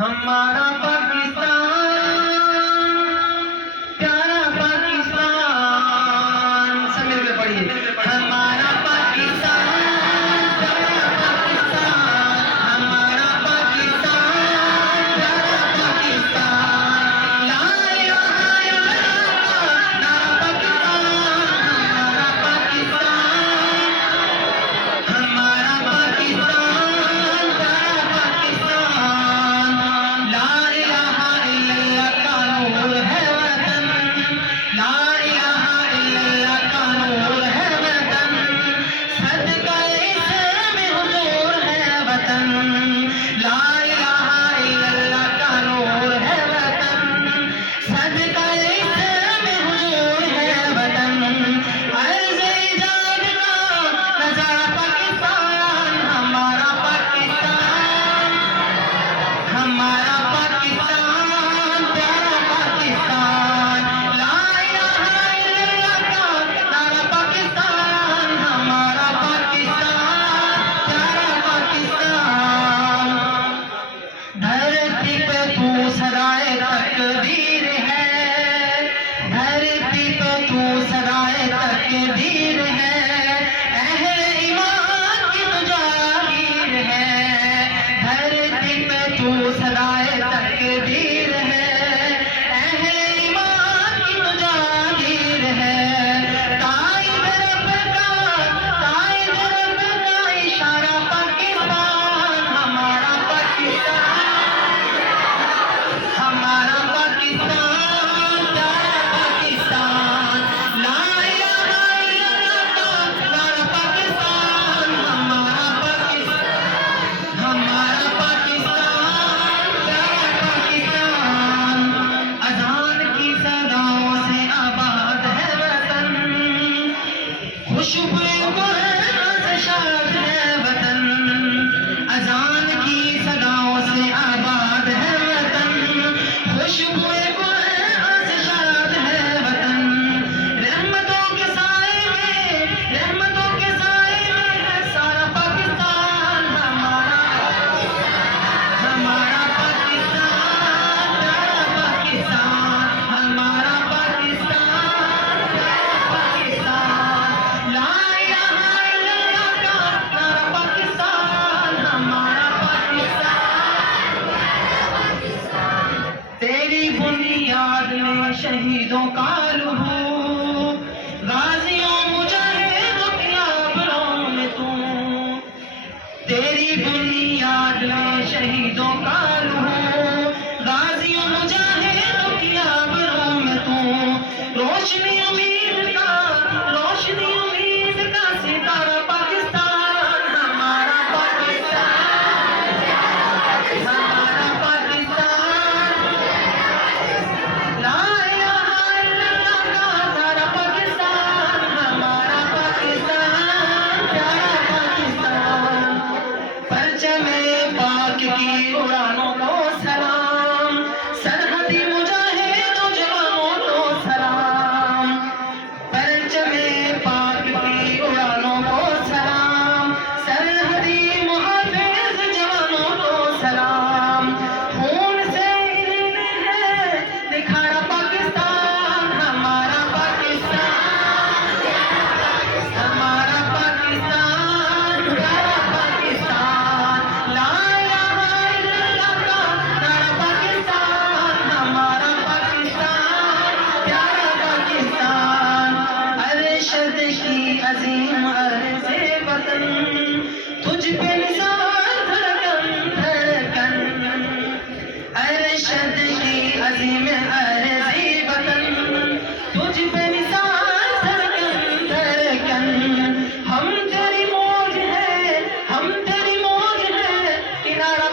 हमारा पाकिस्तान, प्यारा पाकिस्तान, सब मिलकर पढ़िए। हमारा पाकिस्तान, प्यारा पाकिस्तान, हमारा पाकिस्तान, प्यारा पाकिस्तान, ला इलाहा इल्लल्लाह, नारा पाकिस्तान, हमारा पाकिस्तान, हमारा पाकिस्तान, प्यारा पाकिस्तान, ला इलाहा इल्लल्लाह का नूर है वतन, ला इलाहा इल्लल्लाह का नूर है वतन, सदका इसमें हुजूर है वतन, ला इलाहा इल्लल्लाह का नूर है वतन, सदका इसमें हुजूर है वतन, अर्ज़ इजाद का नज़ारा पाकिस्तान, हमारा पाकिस्तान, हमारा पाकिस्तान, प्यारा पाकिस्तान, ला इलाहा इल्लल्लाह का नारा पाकिस्तान, हमारा पाकिस्तान, प्यारा पाकिस्तान, धरती पे तू सदाए तकदीर है, धरती पे तू सदाए तकदीर है, अहले ईमान की तो जागीर है, धरती पे तू सदाए तकदीर है, अहले ईमान की तो जागीर है, ताइद रब का इशारा पाकिस्तान, हमारा पाकिस्तान, हमारा पाकिस्तान, प्यारा पाकिस्तान, ला इलाहा इल्लल्लाह का नारा पाकिस्तान, हमारा पाकिस्तान, हमारा पाकिस्तान, प्यारा पाकिस्तान, अज़ान की सदाओं से आबाद है वतन, खुशबू से शाद है वतन, अज़ान की सदाओं से आबाद है वतन, खुशबू से शाद है वतन, रहमतों के साए में है सारा पाकिस्तान, हमारा पाकिस्तान, प्यारा पाकिस्तान, हमारा पाकिस्तान, प्यारा पाकिस्तान, ला इलाहा इल्लल्लाह का नारा पाकिस्तान, हमारा पाकिस्तान, तेरी बुनियाद में शहीदों का लहू, गाजियों मुजाहिदों की आबरों में तू, तेरी बुनियाद में शहीदों का लहू, गाजियों मुजाहिदों की आबरों में तू, रोशनी उम्मीद का सितारा पाकिस्तान, हमारा पाकिस्तान, हमारा पाकिस्तान, ला इलाहा इल्लल्लाह का नारा पाकिस्तान, हमारा पाकिस्तान, प्यारा पाकिस्तान, परचमे पाक की उड़ानों को सलाम, सरहदी मुजाहिदों जवानों को सलाम, परचमे पाक की उड़ानों को सलाम, सरहदी मुहाफिज जवानों को सलाम, खून से इन्हें है निखारा पाकिस्तान, हमारा पाकिस्तान, हमारा पाकिस्तान, प्यारा पाकिस्तान, ला इलाहा इल्लल्लाह का नारा पाकिस्तान, हमारा पाकिस्तान, प्यारा पाकिस्तान, अरशद की अजीम अर्ज़े वतन, तुझ पे निसार धड़कन धड़कन, अरशद की अजीम अर्ज़े वतन, तुझ पे निसार धड़कन धड़कन, हम तेरी मौज है किनारा